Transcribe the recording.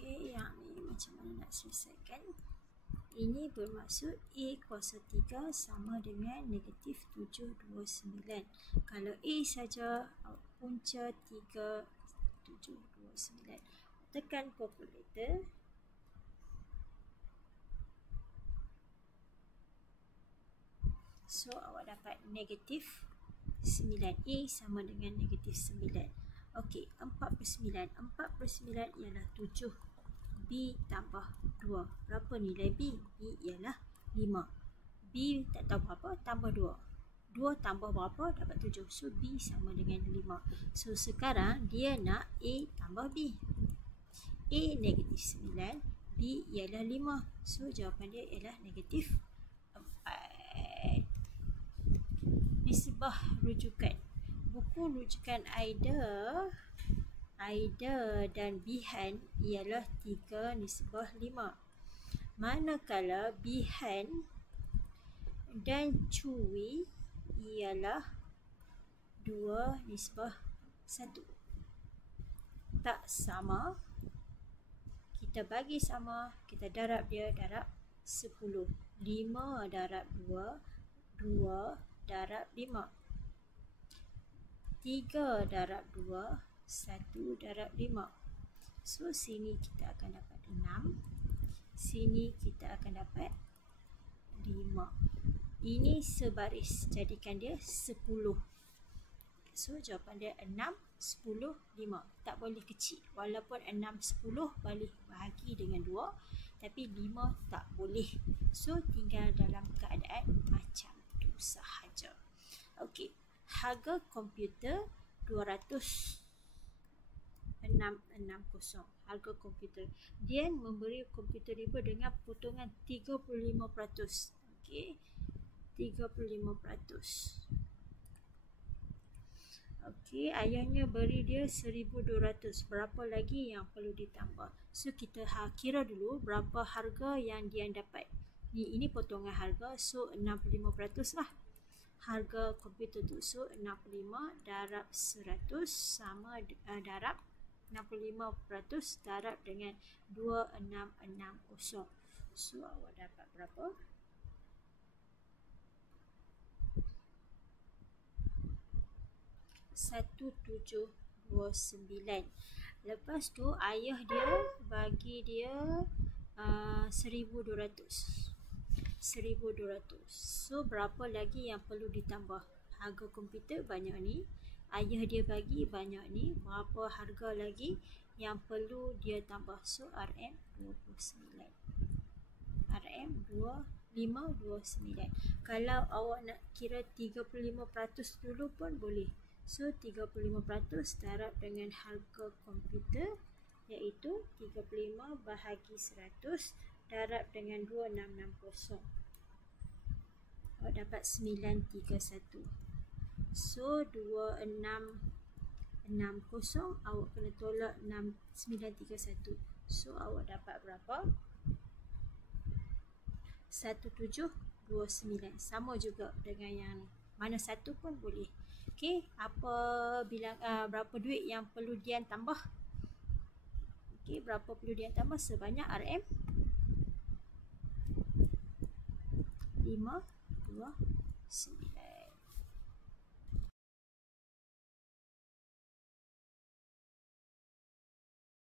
Okey, yang ni macam mana nak selesaikan? Ini bermaksud A kuasa 3 sama dengan negatif 729. Kalau A saja, punca 3, 729. Tekan calculator. So, awak dapat negatif 9. A sama dengan negatif 9. Okey, 4/9. 4/9 ialah 7. B tambah 2. Berapa nilai B? B ialah 5. B tak tahu berapa, tambah 2. 2 tambah berapa? Dapat 7. So, B sama dengan 5. So, sekarang dia nak A tambah B. A negatif 9. B ialah 5. So, jawapan dia ialah negatif 4. Nisbah rujukan. Buku rujukan Aida dan Bihan ialah 3/5. Manakala Bihan dan Cuwi ialah 2/1. Tak sama. Kita bagi sama, kita darab dia, darab 10. 5 darab 2, 2 darab 5. 3 darab 2, 1 darab 5. So, sini kita akan dapat 6. Sini kita akan dapat 5. Ini sebaris, jadikan dia 10. So, jawapan dia 6, 10, 5. Tak boleh kecil. Walaupun 6, 10 boleh bahagi dengan 2, tapi 5 tak boleh. So, tinggal dalam keadaan macam tu sahaja. Okey. Harga komputer 200,660. Harga komputer. Dian memberi komputer riba dengan potongan 35%. Okey. 35%. Okey, ayahnya beri dia 1,200. Berapa lagi yang perlu ditambah? So, kita kira dulu berapa harga yang Dian dapat. Ini potongan harga, so 65% lah. Harga komputer tu, so 65 darab 100 sama darab 65% darab dengan 2660. So, awak dapat berapa? 1729. Lepas tu ayah dia bagi dia 1,200. 1,200. So, berapa lagi yang perlu ditambah? Harga komputer banyak ni. Ayah dia bagi banyak ni. Berapa harga lagi yang perlu dia tambah? So, RM29. RM2529. Kalau awak nak kira 35% dulu pun boleh. So, 35% darab dengan harga komputer, iaitu 35 bahagi 100 darab dengan 2660. Awak dapat 931. So, 2660 awak kena tolak 931. So, awak dapat berapa? 1729. Sama juga dengan yang mana satu pun boleh. Okey, berapa duit yang perlu Dian tambah? Okey, berapa perlu Dian tambah? Sebanyak RM529.